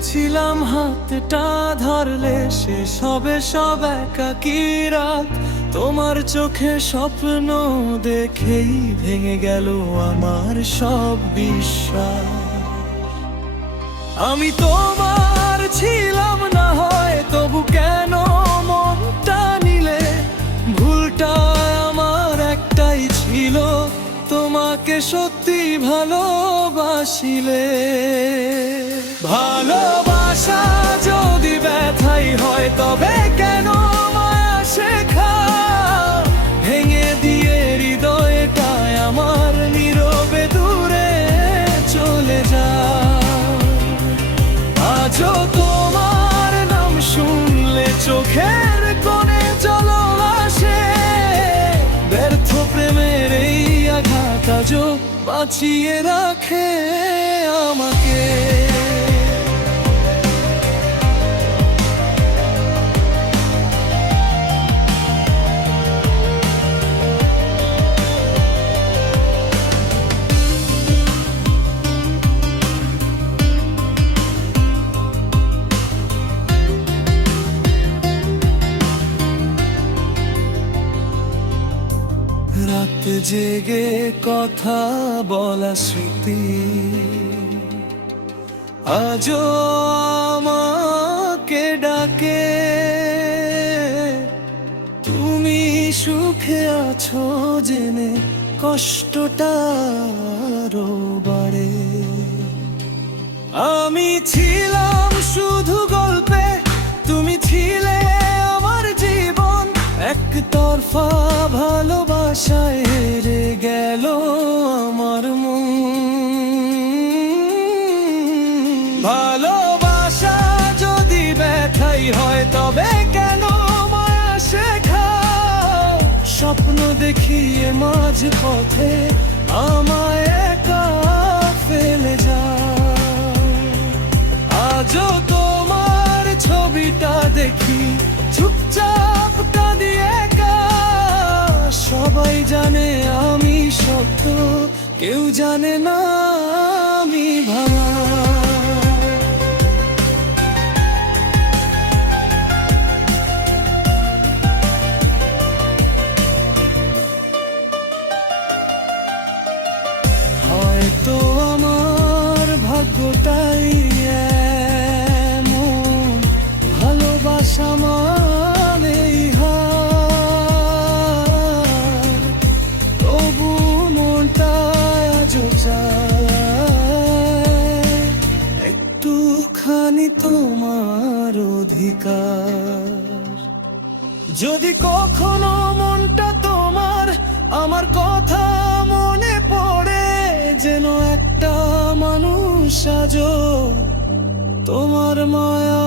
ভেবেছিলাম হাতটা ধরলে শেষ হবে সব একাকী রাত, তোমার চোখে স্বপ্ন দেখেই ভেঙে গেল আমার সব বিশ্বাস। আমি তোমার ছিলাম না হয়, তবু কেন মনটা নিলে? ভুলটা আমার একটাই ছিল, তোমাকে সত্যি ভালোবাসিলে। ভালোবাসা যদি ব্যথাই হয়, তবে কেন মায়া শেখা? ভেঙে দিয়ে হৃদয়টায় আমার নীরবে দূরে চলে যায়। আজও তোমার নাম শুনলে চোখের কোণে জল আসে, ব্যর্থ প্রেমের এই আঘাত আজও বাঁচিয়ে রাখে আমাকে। রাত জেগে কথা বলা স্মৃতি আজও আমাকে ডাকে। তুমি সুখে আছো জেনে কষ্টটা আরো বাড়ে। আমি ছিলাম শুধু গল্পে, তুমি ছিলে আমার জীবন। একতরফা ভালোবাসায় হেরে গেল আমার মন। ভালোবাসা যদি ব্যথাই হয়, তবে কেন মায়া শেখা? স্বপ্ন দেখিয়ে মাঝ পথে আমায় একা ফেলে যায়। আজও তোমার ছবিটা দেখি চুপচাপ কাঁদি একা। সবাই জানে আমি সত্য, কেউ জানে না আমি ভাঙা। হয়তো আমার ভাগ্যটাই এমন, ভালোবাসা মানেই হার। তবু মনটা আজও চায় একটুখানি তোমার অধিকার। যদি কখনো মনটা তোমার আমার কথা মনে পড়ে, যেন একটা মানুষ আজও তোমার মায়া